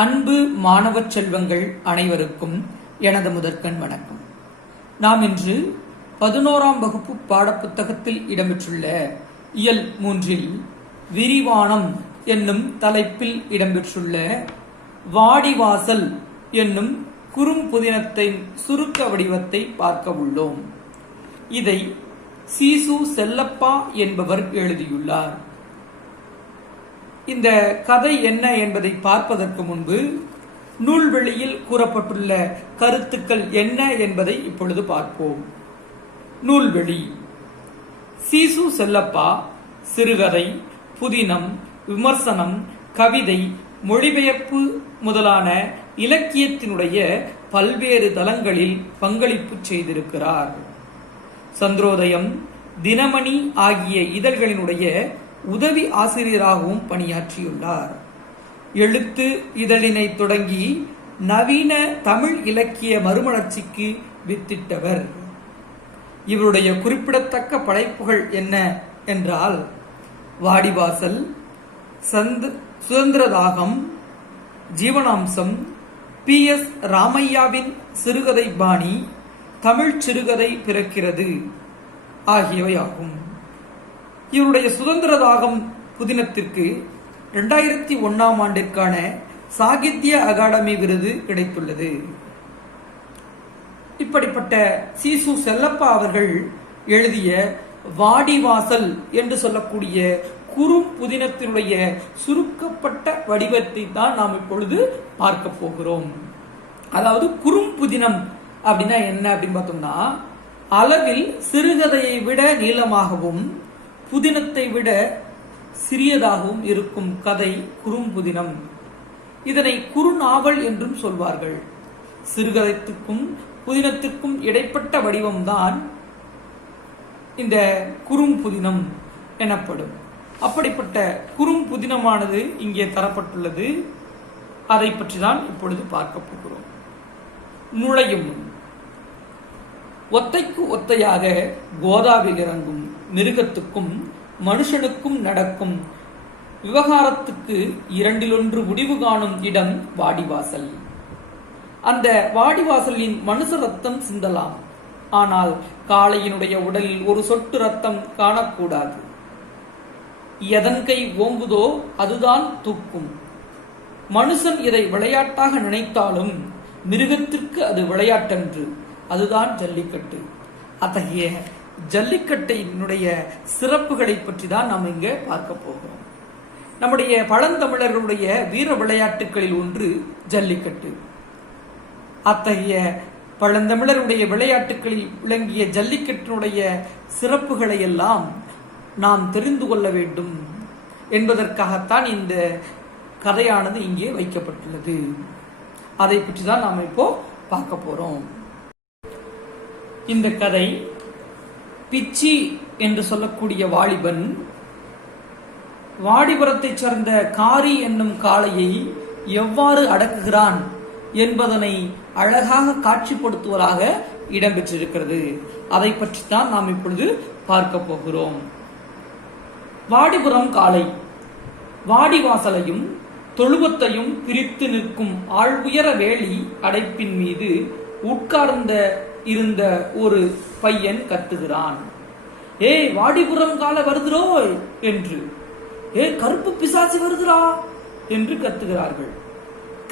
அன்பு மாணவ செல்வங்கள் அனைவருக்கும் எனது முதற்கண் வணக்கம். நாம் இன்று 11ஆம் வகுப்பு பாடப்புத்தகத்தில் இடம்பெற்றுள்ள இயல் 3 விரிவானம் என்னும் தலைப்பில் இடம்பெற்றுள்ள வாடிவாசல் என்னும் குறும்புதினத்தின் சுருக்க வடிவத்தை பார்க்க உள்ளோம். இதை சீசு செல்லப்பா என்பவர் எழுதியுள்ளார். இந்த கதை என்ன என்பதை பார்ப்பதற்கு முன்பு நூல்வெளியில் கூறப்பட்டுள்ள கருத்துக்கள் என்ன என்பதை இப்பொழுது பார்ப்போம். நூல்வெளி: சீசு செல்லப்பா சிறுகதை, புதினம், விமர்சனம், கவிதை, மொழிபெயர்ப்பு முதலான இலக்கியத்தினுடைய பல்வேறு தளங்களில் பங்களிப்பு செய்திருக்கிறார். சந்திரோதயம், தினமணி ஆகிய இதழ்களினுடைய உதவி ஆசிரியராகவும் பணியாற்றியுள்ளார். எழுத்து இதழினை தொடங்கி நவீன தமிழ் இலக்கிய மறுமலர்ச்சிக்கு வித்திட்டவர். இவருடைய குறிப்பிடத்தக்க படைப்புகள் என்ன என்றால் வாடிவாசல், சுதந்திரதாகம், ஜீவனாம்சம், PS ராமையாவின் சிறுகதை பாணி, தமிழ் சிறுகதை பிறக்கிறது ஆகியவையாகும். இவருடைய சுதந்திரதாகம் புதினத்திற்கு 2001ஆம் ஆண்டிற்கான சாகித்ய அகாடமி விருது கிடைத்துள்ளது. இப்படிப்பட்ட சீசு செல்லப்பா அவர்கள் எழுதிய வாடிவாசல் என்று சொல்லக்கூடிய குறும்புதினத்தினுடைய சுருக்கப்பட்ட வடிவத்தை தான் நாம் இப்பொழுது பார்க்க போகிறோம். அதாவது குறும்புதினம் அப்படின்னா என்ன அப்படின்னு பார்த்தோம்னா, அளவில் சிறுகதையை விட நீளமாகவும் புதினத்தை விட சிறியதாகவும் இருக்கும் கதை குறும்புதினம். இதனை குறுநாவல் என்றும் சொல்வார்கள். சிறுகதைக்கும் புதினத்திற்கும் இடைப்பட்ட வடிவம்தான் இந்த குறும்புதினம் எனப்படும். அப்படிப்பட்ட குறும்புதினமானது இங்கே தரப்பட்டுள்ளது. அதை பற்றி தான் இப்பொழுது பார்க்க போகிறோம். நுழையும் ஒத்தைக்கு ஒத்தையாக கோதாவில் இறங்கும் மிருகத்துக்கும் மனுஷனுக்கும் நடக்கும் விவகாரத்துக்கு இரண்டிலொன்று முடிவு காணும் இடம் வாடிவாசல். அந்த வாடிவாசலின் மனுஷ ரத்தம் சிந்தலாம், ஆனால் காளையினுடைய உடலில் ஒரு சொட்டு ரத்தம் காணக்கூடாது. எதன் கை ஓங்குதோ அதுதான் தூக்கும். மனுஷன் இதை விளையாட்டாக நினைத்தாலும் மிருகத்திற்கு அது விளையாட்டன்று, அதுதான் ஜல்லிக்கட்டு. அத்தகைய ஜல்லிக்கட்டினுடைய சிறப்புகளை பற்றி தான் நாம் இங்கே பார்க்க போகிறோம். நம்முடைய பழந்தமிழர்களுடைய வீர விளையாட்டுகளில் ஒன்று ஜல்லிக்கட்டு. அத்தகைய பழந்தமிழருடைய விளையாட்டுகளில் விளங்கிய ஜல்லிக்கட்டினுடைய சிறப்புகளை எல்லாம் நாம் தெரிந்து கொள்ள வேண்டும் என்பதற்காகத்தான் இந்த கதையானது இங்கே வைக்கப்பட்டுள்ளது. அதை பற்றி தான் நாம் இப்போ பார்க்க போறோம். இந்த கதை பிச்சி என்று சொல்லக்கூடிய வாலிபன் வாடிபுரத்தைச் சேர்ந்த காரி என்னும் காளையை எவ்வாறு அடக்குகிறான் என்பதனை அழகாக காட்சிப்படுத்துவதாக இடம்பெற்றிருக்கிறது. அதை பற்றி தான் நாம் இப்பொழுது பார்க்க போகிறோம். வாடிபுரம் காளை வாடிவாசலையும் தொழுவத்தையும் பிரித்து நிற்கும் ஆழ்வுயர வேலி அடைப்பின் மீது உட்கார்ந்த இருந்த ஒரு பையன் கத்துகிறான். ஏய், வாடிபுரம் காளை வருதுரோ என்று. கருப்பு பிசாசி வருகிறா என்று கத்துகிறார்கள்.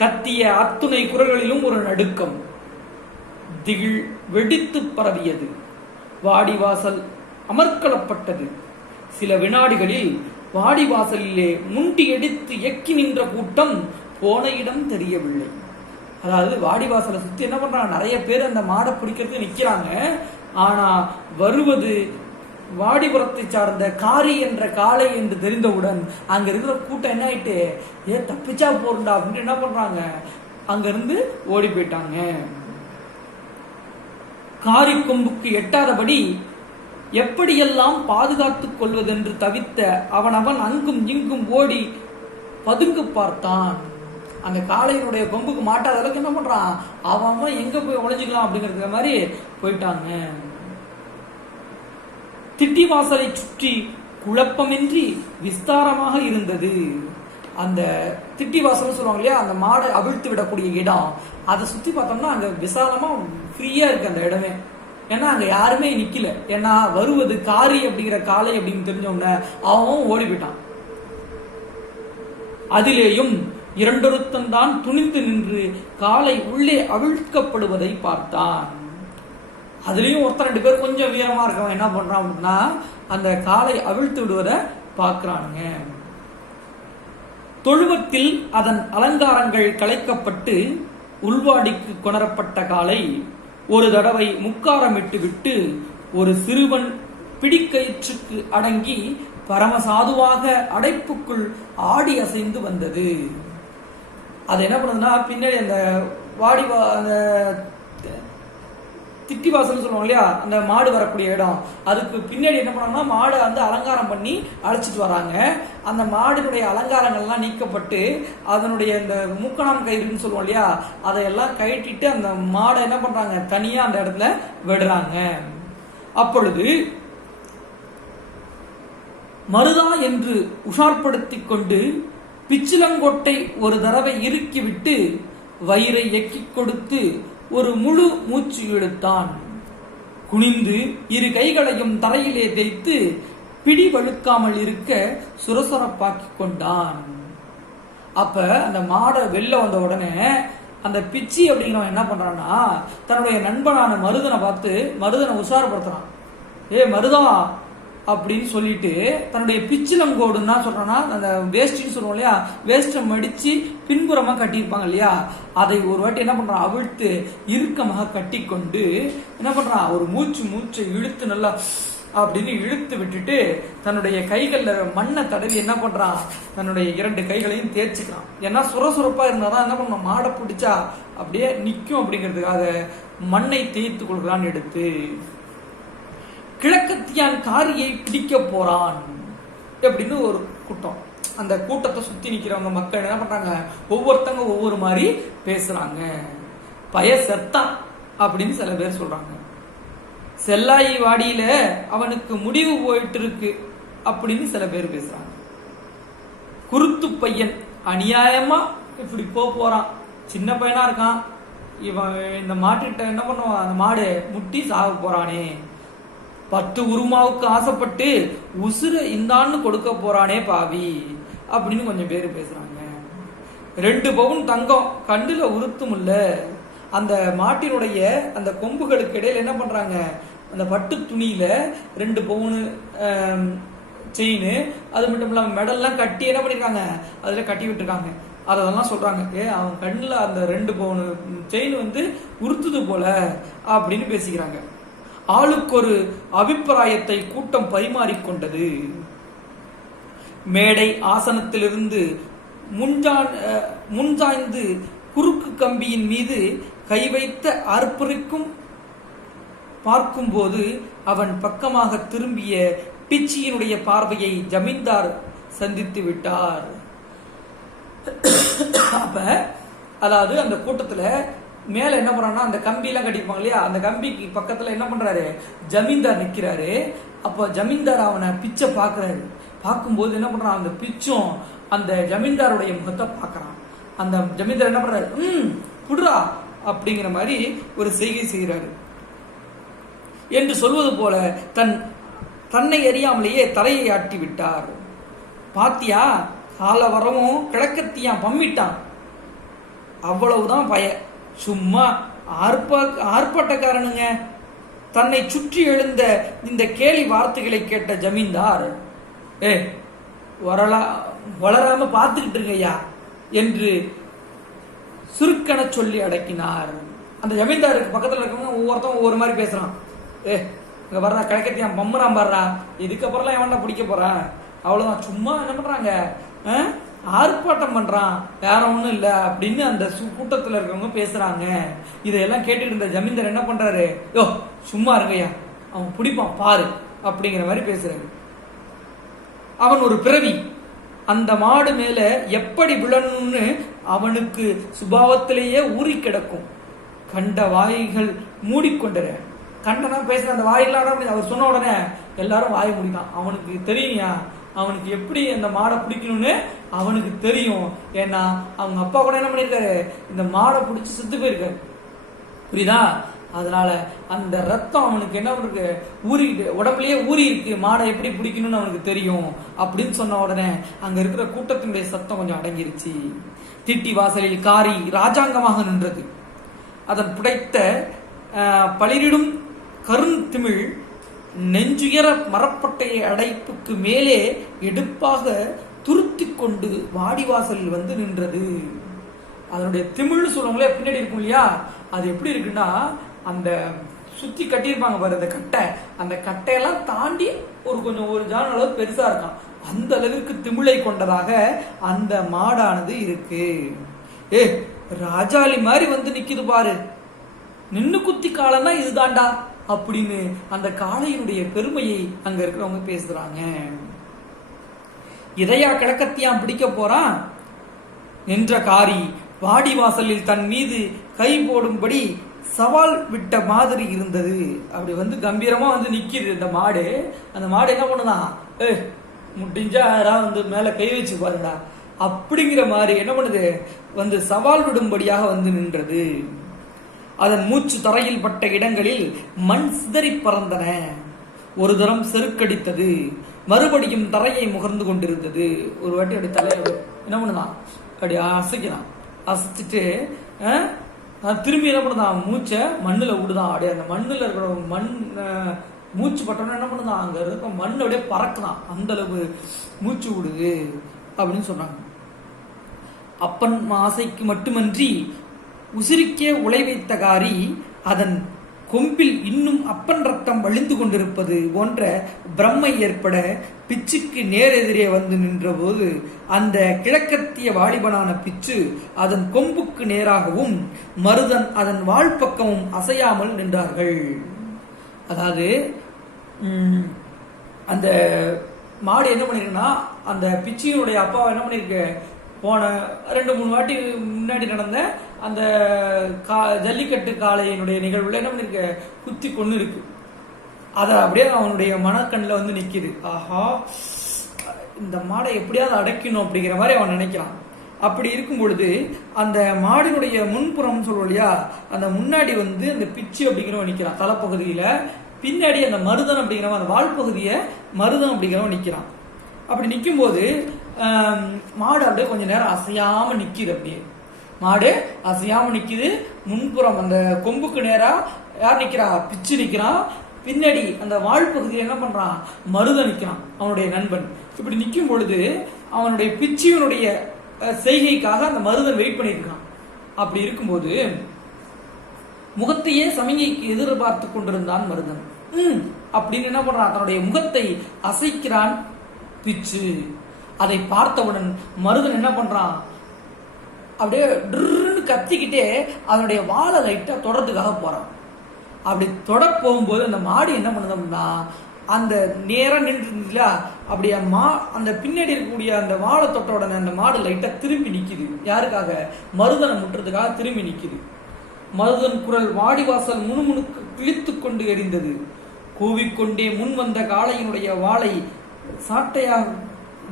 கத்திய அத்துணை குரல்களிலும் ஒரு நடுக்கம், திகில் வெடித்து பரவியது. வாடிவாசல் அமர்க்களப்பட்டது. சில வினாடிகளில் வாடிவாசலிலே முண்டி எடுத்து எக்கி நின்ற கூட்டம் போன இடம் தெரியவில்லை. அதாவது வாடிவாசலை சுத்தி என்ன பண்றாங்க, நிறைய பேர் அந்த மாடை பிடிக்கிறதுக்கு நிக்கிறாங்க. ஆனா வருவது வாடிபுரத்தை சார்ந்த காரி என்ற காளை என்று தெரிந்தவுடன் அங்க இருக்கிற கூட்டம் என்ன ஆயிட்டு, தப்பிச்சா போறா அப்படின்னு என்ன பண்றாங்க, அங்க இருந்து ஓடி போயிட்டாங்க. காரி கொம்புக்கு எட்டாதபடி எப்படியெல்லாம் பாதுகாத்துக் கொள்வதென்று தவித்த அவன் அங்கும் இங்கும் ஓடி பதுங்கு பார்த்தான். அந்த காளையினுடைய கொம்புக்கு மாட்டாத அளவுக்கு என்ன பண்றான், அவன் எங்க போய் ஒளிஞ்சுக்கலாம் அப்படிங்கிற மாதிரி போயிட்டாங்க. திட்டி வாசலை சுற்றி குழப்பமின்றி விஸ்தாரமாக இருந்தது. அந்த திட்டி வாசல்னு சொல்லுவாங்க இல்லையா, அந்த மாடை அவிழ்த்து விடக்கூடிய இடம், அதை சுத்தி பார்த்தோம்னா அங்க விசாலமா ஃப்ரீயா இருக்கு அந்த இடமே. ஏன்னா அங்க யாருமே நிக்கல. ஏன்னா வருவது காரி அப்படிங்கிற காளை அப்படின்னு தெரிஞ்ச உடனே அவன் ஓடி போயிட்டான். அதிலேயும் இரண்டொருத்தன் தான் துணிந்து நின்று காலை உள்ளே அவிழ்க்கப்படுவதை பார்த்தான். அதுலயும் ஒருத்தர் 2 பேர் கொஞ்சம் வீரமா இருக்கவன் என்ன பண்றான் அப்படின்னா அந்த காலை அவிழ்த்து விடுவதை பார்க்கிறானுங்க. தொழுவத்தில் அதன் அலங்காரங்கள் கலைக்கப்பட்டு உள்வாடிக்கு கொணரப்பட்ட காலை ஒரு தடவை முக்காரமிட்டு விட்டு ஒரு சிறுவன் பிடிக்கயிற்றுக்கு அடங்கி பரமசாதுவாக அடைப்புக்குள் ஆடி அசைந்து வந்தது. அது என்ன பண்ணுதுன்னா பின்னாடி அந்த அந்த திட்டி வாசல் சொல்லுவாங்க இல்லையா, அந்த மாடு வரக்கூடிய இடம், அதுக்கு பின்னாடி என்ன பண்ணாங்கன்னா மாடை வந்து அலங்காரம் பண்ணி அழைச்சிட்டு வராங்க. அந்த மாடினுடைய அலங்காரங்கள்லாம் நீக்கப்பட்டு அதனுடைய இந்த மூக்கணாம் கயிறுன்னு சொல்லுவோம் இல்லையா, அதையெல்லாம் கழட்டிட்டு அந்த மாடை என்ன பண்றாங்க தனியா அந்த இடத்துல விடுறாங்க. அப்பொழுது மருதா என்று உஷார்படுத்தி கொண்டு பிச்சிலங்கொட்டை ஒரு தடவை இறுக்கிவிட்டு வயிறை எக்கிக் கொடுத்து ஒரு முழு மூச்சு இழுத்தான். குனிந்து 2 கைகளையும் தரையிலே தேய்த்து பிடி வழுக்காமல் இருக்க சுரசுரப்பாக்கி கொண்டான். அப்ப அந்த மாடை வெளில வந்த உடனே அந்த பிச்சி அப்படிங்கிறவன் என்ன பண்றான்னா தன்னுடைய நண்பனான மருதனை பார்த்து மருதனை உஷாரப்படுத்துறான். ஏ மருதா அப்படின்னு சொல்லிட்டு தன்னுடைய பிச்சிலங்கோடுன்னு தான் சொல்றான்னா அந்த வேஸ்டின்னு சொல்லுவோம் இல்லையா, வேஸ்ட்டை மடிச்சு பின்புறமா கட்டியிருப்பாங்க இல்லையா, அதை ஒரு வாட்டி என்ன பண்றான் அவிழ்த்து இறுக்கமாக கட்டி கொண்டு என்ன பண்றான் ஒரு மூச்சை இழுத்து நல்லா அப்படின்னு இழுத்து விட்டுட்டு தன்னுடைய கைகள்ல மண்ணை தடவி என்ன பண்றான் தன்னுடைய 2 கைகளையும் தேய்ச்சிக்கலாம். ஏன்னா சுரசுரப்பா இருந்தாதான் என்ன பண்ண மாடை பிடிச்சா அப்படியே நிக்கும் அப்படிங்கிறதுக்காக மண்ணை தேய்த்து கொள்கிறான் எடுத்து. கிழக்கத்தியான் காரியை பிடிக்க போறான் அப்படின்னு ஒரு கூட்டம், அந்த கூட்டத்தை சுத்தி நிக்கிறவங்க மக்கள் என்ன பண்றாங்க ஒவ்வொருத்தங்க ஒவ்வொரு மாதிரி பேசுறாங்க. பய செத்தான் அப்படின்னு சில பேர் சொல்றாங்க. செல்லாயி வாடியில அவனுக்கு முடிவு போயிட்டு இருக்கு அப்படின்னு சில பேர் பேசுறாங்க. குருத்து பையன் அநியாயமா இப்படி போறான், சின்ன பையனா இருக்கான், இவன் இந்த மாட்டுக்கிட்ட என்ன பண்ணுவான் அந்த மாடு முட்டி சாக போறானே, 10 உருமாவுக்கு ஆசைப்பட்டு உசுர இந்தான்னு கொடுக்க போறானே பாவி அப்படின்னு கொஞ்சம் பேர் பேசுறாங்க. 2 பவுன் தங்கம் கண்டுல உருத்தும் இல்ல, அந்த மாட்டினுடைய அந்த கொம்புகளுக்கு இடையில என்ன பண்றாங்க அந்த பட்டு துணியில 2 பவுன் செயின், அது மட்டும் இல்லாம மெடல்லாம் கட்டி என்ன பண்ணிருக்காங்க அதுல கட்டி விட்டுருக்காங்க. அதெல்லாம் சொல்றாங்க அவன் கண்ணுல அந்த 2 பவுன் செயின் வந்து உருத்துது போல அப்படின்னு பேசிக்கிறாங்க. ஆளுக்கு ஒரு அபிப்பிராயத்தை கூட்டம் பரிமாறிக்கொண்டது. மேடை ஆசனத்திலிருந்து முன்சாய்ந்து குறுக்கு கம்பியின் மீது கை வைத்த அர்ப்பரிக்கும் பார்க்கும்போது அவன் பக்கமாக திரும்பிய பிச்சியினுடைய பார்வையை ஜமீன்தார் சந்தித்து விட்டார். அப்ப அதாவது அந்த கூட்டத்துல மேல என்ன பண்றான்னா அந்த கம்பி எல்லாம் கட்டிருப்பாங்க இல்லையா, அந்த கம்பிக்கு பக்கத்துல என்ன பண்றாரு ஜமீன்தார் நிக்கிறாரு. அப்ப ஜமீன்தார் அவனை பிச்சை பாக்குறாரு. பார்க்கும்போது என்ன பண்றான் அந்த பிச்சும் அந்த ஜமீன்தாருடைய முகத்தை பாக்குறான். அந்த ஜமீன்தார் என்ன பண்றாரு புடுறா அப்படிங்கிற மாதிரி ஒரு செய்கை செய்கிறாரு. என்று சொல்வது போல தன்னை அறியாமலேயே தலையை ஆட்டி விட்டார். பாத்தியா கால வரவும் கிழக்கத்தியான் பம்மிட்டான், அவ்வளவுதான் பய, சும்மா ஆர்ப்பாட்டக்காரனுங்க. தன்னை சுற்றி எழுந்த இந்த கேலி வார்த்தைகளை கேட்ட ஜமீன்தார் வளராம பார்த்துக்கிட்டு இருக்கையா என்று சுருக்கன சொல்லி அடக்கினார். அந்த ஜமீன்தாருக்கு பக்கத்துல இருக்கவங்க ஒவ்வொருத்தரும் ஒவ்வொரு மாதிரி பேசுறான். இங்க வர்றா கிழக்கத்தியான் பம்புறான் பாடுறா, இதுக்கப்புறம்லாம் எவன்டா பிடிக்க போறான், அவ்வளவுதான் சும்மா என்ன பண்றாங்க ஆர்ப்பாட்டம் பண்றான், வேற ஒண்ணும் இல்ல அப்படின்னு அந்த கூட்டத்துல இருக்கவங்க பேசுறாங்க. இதையெல்லாம் கேட்டுட்டு இருந்த ஜமீன்தார் என்ன பண்றாரு, யோ சும்மா இருக்கையா அவன் பிடிப்பான் பாரு அப்படிங்கிற மாதிரி பேசுறாரு. அவன் ஒரு பிறவி, அந்த மாடு மேல எப்படி விழணும்னு அவனுக்கு சுபாவத்திலேயே ஊறி கிடக்கும். கண்ட வாய்கள் மூடிக்கொண்டன. கண்டனா பேசுற அந்த வாயெல்லாம் அவர் சொன்ன உடனே எல்லாரும் வாய் முடிக்கான். அவனுக்கு தெரியுயா அவனுக்கு எப்படி அந்த மாடை பிடிக்கணும்னு அவனுக்கு தெரியும். ஏன்னா அவங்க அப்பா கூட என்ன பண்ணிருக்காரு, இந்த மாடை பிடிச்சி செத்து போயிருக்காரு. புரியுதா? அதனால அந்த ரத்தம் அவனுக்கு என்ன இருக்கு, ஊறிட்டு உடம்புலயே ஊறி இருக்கு, மாடை எப்படி பிடிக்கணும்னு அவனுக்கு தெரியும் அப்படின்னு சொன்ன உடனே அங்க இருக்கிற கூட்டத்தினுடைய சத்தம் கொஞ்சம் அடங்கிருச்சு. திட்டி வாசலில் காரி ராஜாங்கமாக நின்றது. அதன் புடைத்த பளிரிடும் கருந்திமிழ் நெஞ்சுயர மரப்பட்டைய அடைப்புக்கு மேலே எடுப்பாக துருத்தி கொண்டு வாடிவாசலில் வந்து நின்றது. அதனுடைய திமிழ் சொல்லுவாங்களே பின்னாடி இருக்கும் இல்லையா, அது எப்படி இருக்குன்னா அந்த சுத்தி கட்டியிருப்பாங்க பாரு அந்த கட்டை, அந்த கட்டையெல்லாம் தாண்டி ஒரு ஜான் அளவு பெருசா இருக்கான். அந்த அளவிற்கு திமிழை கொண்டதாக அந்த மாடானது இருக்கு. ராஜாளி மாதிரி வந்து நிக்குது பாரு, நின்னு குத்தி காலன்னா இதுதான்டா அப்படின்னு அந்த காளையினுடைய பெருமையை அங்க இருக்கிறவங்க பேசுறாங்க. இதையா கிழக்கத்தியான் பிடிக்க போறான் நின்ற காரி வாடிவாசலில் தன் மீது கை போடும்படி சவால் விட்ட மாதிரி இருந்தது. அப்படி வந்து கம்பீரமா வந்து நிக்குது இந்த மாடு. அந்த மாடு என்ன பண்ணுதான், முடிஞ்சா யாராவது வந்து மேல கை வச்சு பாருடா அப்படிங்கிற மாதிரி என்ன பண்ணுது, வந்து சவால் விடும்படியாக வந்து நின்றது. அதன் மூச்சு தரையில் பட்ட இடங்களில் மண் சிதறி பறந்தன. ஒரு தரம் செருக்கடித்தது, மறுபடியும் தரையை முகர்ந்து கொண்டிருந்தது. ஒரு வாட்டி அப்படி தலையோட என்ன பண்ணுதான், அப்படி அசைக்கிறான். அசைச்சிட்டு திரும்பி என்ன பண்ணுதான், மூச்சை மண்ணுல விடுதான். அப்படியே அந்த மண்ணுல இருக்கிற மண் மூச்சு பட்டோன்னா என்ன பண்ணுதான், அங்க இருக்க மண் அப்படியே பறக்குதான், அந்த அளவு மூச்சு விடுது அப்படின்னு சொன்னாங்க. அப்பன் ஆசைக்கு மட்டுமன்றி உசிரிக்கே உலை வைத்த காரி அதன் கொம்பில் இன்னும் அப்பன் ரத்தம் வழிந்து கொண்டிருப்பது போன்ற பிரம்மை ஏற்பட பிச்சுக்கு நேரெதிரே வந்து நின்ற போது அந்த கிழக்கத்திய வாலிபனான பிச்சு அதன் கொம்புக்கு நேராகவும் மருதன் அதன் வாழ்பக்கமும் அசையாமல் நின்றார்கள். அதாவது அந்த மாடு என்ன பண்ணிருக்குன்னா, அந்த பிச்சியினுடைய அப்பா என்ன பண்ணிருக்கு, போன 2-3 வாட்டி முன்னாடி நடந்த அந்த ஜல்லிக்கட்டு காளையினுடைய நிகழ்வுல என்ன பண்ணிருக்க, குத்தி கொண்டு இருக்கு. அத அப்படியே அவனுடைய மனக்கண்ணில் வந்து நிக்குது. ஆஹா, இந்த மாடை எப்படியாவது அடைக்கணும் அப்படிங்கிற மாதிரி அவன் நினைக்கிறான். அப்படி இருக்கும் பொழுது அந்த மாடினுடைய முன்புறம் சொல்லுவோம் இல்லையா, அந்த முன்னாடி வந்து அந்த பிச்சு அப்படிங்கிறவன் நிக்கிறான் தலைப்பகுதியில, பின்னாடி அந்த மருதன் அப்படிங்கிறவன் அந்த வால் பகுதியை மருதன் அப்படிங்கிறவன் நிக்கிறான். அப்படி நிற்கும் போது மாடு அப்படியே கொஞ்ச நேரம் அசையாம நிக்குது. அப்படியே மாடு அசையாம நிக்குது. முன்புறம் அந்த கொம்புக்கு நேரா யார் நிக்கிறா, பிச்சு நிக்கிறான். பின்னாடி அந்த வால் பகுதியில் என்ன பண்றான், மருதன் நிக்கிறான், அவனுடைய நண்பன். இப்படி நிற்கும் பொழுது அவனுடைய பிச்சியனுடைய செய்கைக்காக அந்த மருதன் வெயிட் பண்ணிட்டு இருக்கான். அப்படி இருக்கும்போது முகத்தையே சமிகைக்கு எதிர்பார்த்து கொண்டிருந்தான் மருதன். அப்படின்னு என்ன பண்றான், தன்னுடைய முகத்தை அசைக்கிறான் பிச்சு. அதை பார்த்தவுடன் மருதன் என்ன பண்றான், அப்படியே கத்திக்கிட்டே அதனுடைய வாழை லைட்டா தொடறதுக்காக போறான். அப்படி தொட போகும்போது அந்த மாடு என்ன பண்ணுதோம்னா, அந்த நேரம் நின்று அப்படியே அந்த பின்னாடி இருக்கக்கூடிய அந்த வாழை தொட்ட உடனே அந்த மாடு லைட்டா திரும்பி நிக்குது. யாருக்காக, மருதனை முட்டுறதுக்காக திரும்பி நிக்குது. மருதன் குரல் வாடிவாசல் முணுமுணுக்கு கிழித்து கொண்டு எரிந்தது. கூவிக்கொண்டே முன் வந்த காளையினுடைய வாளை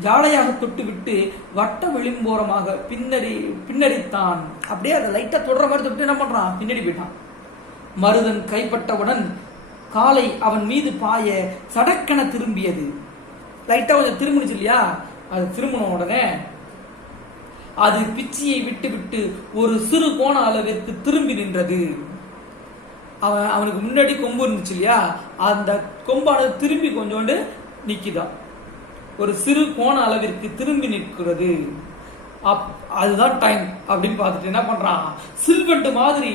ஜாடையாக தொட்டுவிட்டு வட்ட விளிம்போரமாக பின்னடித்தான். அப்படியே அதை லைட்டா தொடர மாதிரி தொட்டு என்ன பண்றான், பின்னாடி போயிட்டான். மருதன் கைப்பட்டவுடன் காலை அவன் மீது பாய சடக்கென திரும்பியது. லைட்டா கொஞ்சம் திரும்பிச்சு இல்லையா, அது திரும்பின உடனே அது பிச்சியை விட்டு விட்டு ஒரு சிறு கோண அளவிற்கு திரும்பி நின்றது. அவனுக்கு முன்னாடி கொம்பு இருந்துச்சு இல்லையா, அந்த கொம்பானது திரும்பி கொஞ்சோண்டு நிக்குதான், ஒரு சிறு கோண அளவிற்கு திரும்பி நிற்கிறது. அதுதான் டைம் அப்படின்னு பார்த்துட்டு என்ன பண்றான், சில்வெட்டு மாதிரி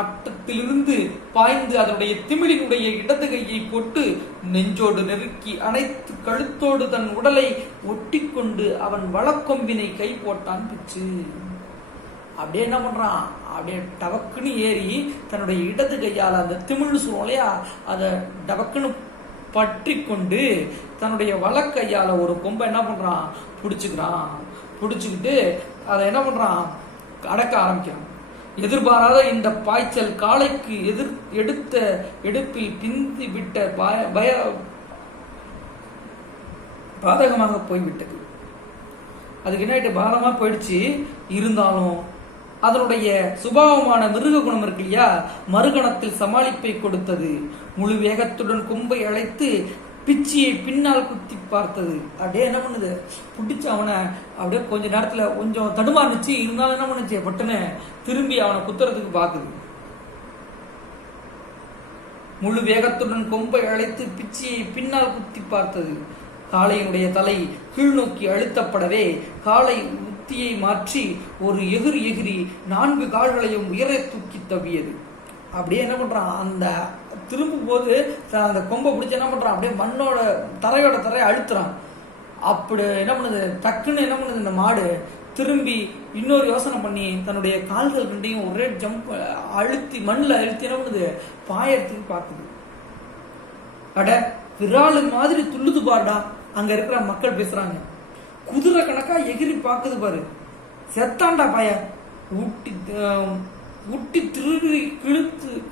அட்டத்திலிருந்து பாய்ந்து அதனுடைய திமிழினுடைய இடது கையை போட்டு நெஞ்சோடு நெருக்கி அனைத்து கழுத்தோடு தன் உடலை ஒட்டி கொண்டு அவன் வழக்கொம்பினை கை போட்டான் பிச்சு. அப்படியே என்ன பண்றான், அப்படியே டபக்குன்னு ஏறி தன்னுடைய இடது கையால் அந்த திமிழ் சொல்லுவோம் இல்லையா, அதை டபக்குன்னு பற்றி கொண்டு தன்னுடைய வழக்கையால ஒரு கொம்பை என்ன பண்றான், பிடிச்சுக்கிட்டு அதை என்ன பண்றான், அடக்க ஆரம்பிக்கிறான். எதிர்பாராத இந்த பாய்ச்சல் காளைக்கு எடுத்த எடுப்பில் பிந்தி விட்ட பாதகமாக போய்விட்டது. அதுக்கு என்ன பாதகமாக போயிடுச்சு. இருந்தாலும் அதனுடைய சுபாவமான மிருக குணம் இருக்கு இல்லையா, மறுகணத்தில் சமாளிப்பை கொடுத்தது. முழு வேகத்துடன் கொம்பை அழைத்து பிச்சியை பின்னால் குத்தி பார்த்தது. அப்படியே என்ன பண்ணுது, பிடிச்ச அவனை அப்படியே கொஞ்ச நேரத்துல கொஞ்சம் தடுமாறுச்சு. இருந்தாலும் என்ன பண்ணுச்சு, பட்டுன்னு திரும்பி அவனை குத்துறதுக்கு பாக்குது. முழு வேகத்துடன் கொம்பை அழைத்து பிச்சியை பின்னால் குத்தி பார்த்தது. காளையினுடைய தலை கீழ் நோக்கி அழுத்தப்படவே காளை உத்தியை மாற்றி ஒரு எகிரி 4 கால்களையும் உயர தூக்கி தவியது. அப்படியே என்ன பண்றான், அந்த திரும்பும் போது அந்த கொம்பை பிடிச்சி என்ன பண்றான், அப்படியே மண்ணோட தரையை அழுத்துறான். அப்படி என்ன பண்ணுது, டக்குன்னு என்ன பண்ணுது, இந்த மாடு திரும்பி இன்னொரு யோசனை பண்ணி தன்னுடைய கால்கள் ரெண்டையும் ஒரே ஜம்ப் அழுத்தி மண்ணில் அழுத்தி என்ன பண்ணுது, பாயறதுக்கு பார்க்குது. அட விராலு மாதிரி துள்ளுது பாருடா, அங்க இருக்கிற மக்கள் பேசுறாங்க. குதிரை கணக்கா எகிரி பாக்குது பாரு, செத்தாண்டா பாய, உருட்டி திருடி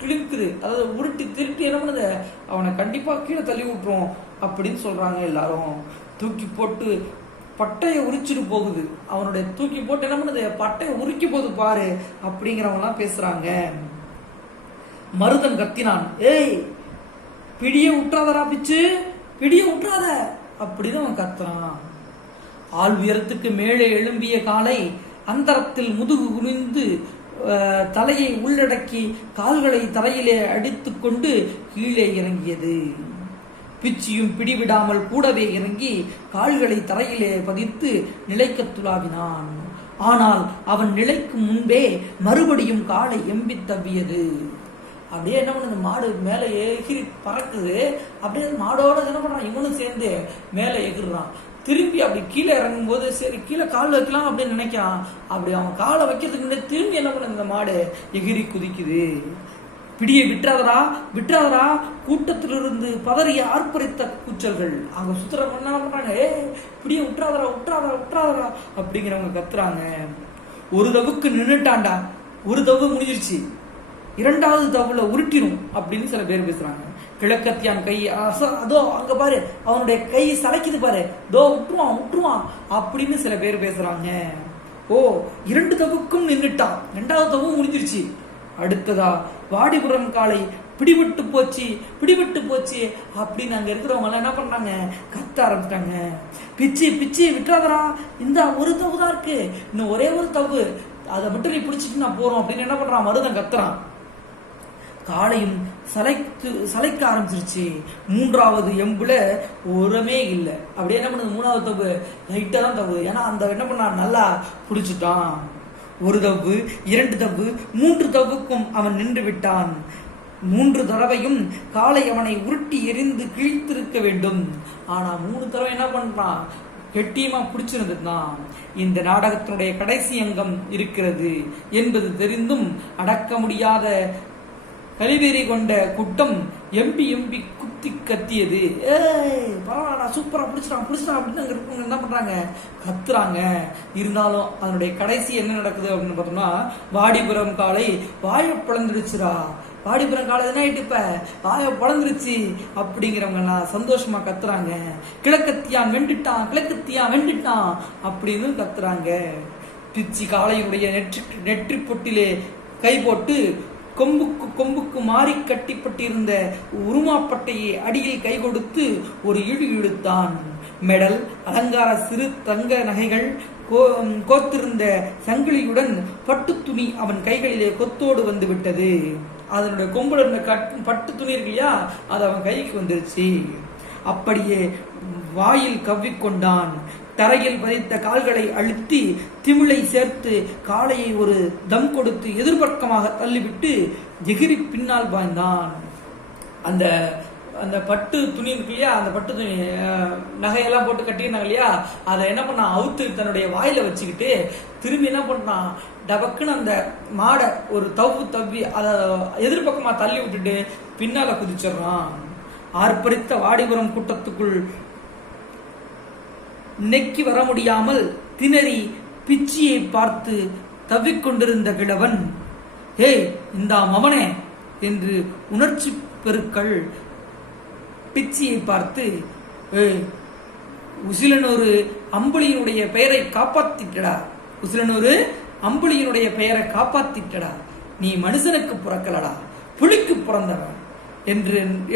கிழித்துரு, அதாவது உருட்டி திருட்டி என்ன பண்ணுது, அவனை கண்டிப்பா கீழே தள்ளி விட்டுரும் அப்படின்னு சொல்றாங்க. எல்லாரும் தூக்கி போட்டு பட்டையை உரிச்சிட்டு போகுது. அவனுடைய தூக்கி போட்டு என்ன பண்ணுது, பட்டையை உரிக்க போகுது பாரு அப்படிங்கிறவங்க எல்லாம் பேசுறாங்க. மருதன் கத்தினான், ஏய் பிடிய விட்டுறாதரா பிச்சு, பிடிய விட்டுறாத அப்படின்னு அவன் கத்துறான். ஆள் உயரத்துக்கு மேலே எழும்பிய காலை அந்தரத்தில் முதுகு குனிந்து தலையை உள்ளடக்கி கால்களை தரையிலே அடித்து கொண்டு கீழே இறங்கியது. பிச்சியும் பிடிவிடாமல் கூடவே இறங்கி கால்களை தரையிலே பதித்து நிலைக்க துளாவினான். ஆனால் அவன் நிலைக்கும் முன்பே மறுபடியும் காலை எம்பி தவ்வியது. அப்படியே என்ன பண்ணுது, மாடு மேலே எகிரி பறக்குது. அப்படியே மாடோட என்ன பண்றான், இவனும் சேர்ந்து மேலே எகிர்றான். திரும்பி அப்படி கீழே இறங்கும் போது சரி கீழே கால் வைக்கலாம் அப்படின்னு நினைக்கான். அப்படி அவன் காலை வைக்கிறதுக்கு முன்னாடி திரும்பி என்ன பண்ணுது, இந்த மாடு எகிரி குதிக்குது. பிடியை விட்டுறாதரா கூட்டத்திலிருந்து பதறிய ஆர்ப்பரித்த கூச்சல்கள். அங்க சுத்துறவங்க என்ன பண்றாங்க, பிடியை விட்டுறாதரா அப்படிங்கிறவங்க கத்துறாங்க. ஒரு தவுக்கு நின்னுட்டான்டா, ஒரு தவு முடிஞ்சிருச்சு, 2வது தவுல உருட்டிடும் அப்படின்னு சில பேர் பேசுறாங்க. கிழக்கத்தியான் கை அதோ அங்க பாரு, அவனுடைய கை சளைக்குது பாரு, தோ விட்டுருவான் அப்படின்னு சில பேர் பேசுறாங்க. ஓ 2 தவுக்கும் நின்றுட்டான், 2வது தவு முடிஞ்சிருச்சு. அடுத்ததா வாடிபுரம் காளை பிடிபட்டு போச்சு அப்படின்னு அங்க இருக்கிறவங்க எல்லாம் என்ன பண்றாங்க, கத்த ஆரம்பிச்சிட்டாங்க. பிச்சி விட்டுறாதரா, இந்த ஒரு தவு தான் இருக்கு, இன்னும் ஒரே ஒரு தவு, அதை மட்டும் நீ பிடிச்சிட்டு நான் போறோம் அப்படின்னு என்ன பண்றான், மருதன் கத்துறான். காளையும் சளைக்க ஆரம்பிச்சிருச்சு. 3வது எம்புல ஒருமே இல்லை. அப்படியே என்ன பண்ணுது, 3வது தவு லைட்டா தான் தவு, ஏன்னா அந்த என்ன பண்ணா நல்லா பிடிச்சிட்டான். 1 தவு 2 தவு 3 தவுக்கும் அவன் நின்று விட்டான். 3 தடவையும் காளை அவனை உருட்டி எரிந்து கிழித்திருக்க வேண்டும். ஆனா 3 தடவை என்ன பண்றான், கெட்டியமா பிடிச்சிருந்துதான். இந்த நாடகத்தினுடைய கடைசி அங்கம் இருக்கிறது என்பது தெரிந்தும் அடக்க முடியாத கலிவேறி கொண்ட கூட்டம் எம்பி குத்தி கத்தியது. பரவாயில்ல, சூப்பரா பிடிச்சிட்டான் அப்படின்னு அங்க இருக்கவங்க என்ன பண்றாங்க, கத்துறாங்க. இருந்தாலும் அதனுடைய கடைசி என்ன நடக்குது அப்படின்னு பார்த்தோம்னா, வாடிபுரம் காளை வாயை பிளந்துடுச்சுரா, வாடிபுரம் காலை என்ன ஆயிட்டு இப்ப வாயை பிளந்துருச்சு அப்படிங்கிறவங்க எல்லாம் சந்தோஷமா கத்துறாங்க. கிழக்கத்தியான் வெண்டுட்டான் அப்படின்னு கத்துறாங்க. பிச்சி காளையினுடைய நெற்றி பொட்டிலே கை போட்டு கொம்புக்கு மாறி கட்டிப்பட்டிருந்த உருமாப்பட்டையை அடியில் கை கொடுத்து ஒரு இழுத்தான். மெடல் அலங்கார சிறு தங்க நகைகள் கோத்திருந்த சங்கிலியுடன் பட்டு துணி அவன் கைகளிலே கொத்தோடு வந்து விட்டது. அதனுடைய கொம்புல இருந்த பட்டு துணி இருக்கு இல்லையா, அது அவன் கைக்கு வந்துருச்சு. அப்படியே வாயில் கவ்விக்கொண்டான். தரையில் பதித்த கால்களை அழுத்தி திமிழை சேர்த்து காளையை ஒரு தம் கொடுத்து எதிர்பக்கமாக தள்ளிவிட்டு எகிரி பின்னால் பாய்ந்தான். அந்த அந்த பட்டு துணி இருக்கு இல்லையா, அந்த பட்டு துணி நகையெல்லாம் போட்டு கட்டியிருந்தாங்க இல்லையா, அதை என்ன பண்ணான், அவுத்து தன்னுடைய வாயில வச்சுக்கிட்டு திரும்பி என்ன பண்ணான், டபக்குன்னு அந்த மாடை ஒரு தவ்வி அதை எதிர்பக்கமா தள்ளி விட்டுட்டு பின்னால குதிச்சிடறான். ஆர்ப்பரித்த வாடிபுரம் கூட்டத்துக்குள் நெக்கி வர முடியாமல் திணறி பிச்சியை பார்த்து தவிக்கொண்டிருந்த கிழவன், ஹே இந்த மவனே என்று உணர்ச்சி பெருக்கள் பிச்சியை பார்த்து, உசிலனொரு அம்புலியினுடைய பெயரை காப்பாத்திட்டடா, உசிலனொரு அம்புலியினுடைய பெயரை காப்பாத்திட்டடா, நீ மனுஷனுக்கு பிறக்கலடா, புலிக்கு பிறந்தவன்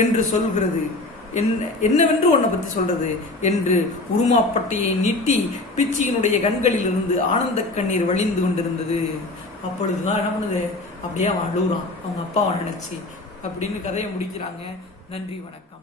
என்று சொல்கிறது. என்னவென்று உன்னை பத்தி சொல்றது என்று உருமாப்பட்டையை நீட்டி பிச்சியினுடைய கண்களில் இருந்து ஆனந்த கண்ணீர் வழிந்து கொண்டிருந்தது. அப்பொழுதுதான் என்ன பண்ணுது, அப்படியே அவன் அழுகுறான் அவங்க அப்பாவை நினைச்சு அப்படின்னு கதையை முடிக்கிறாங்க. நன்றி, வணக்கம்.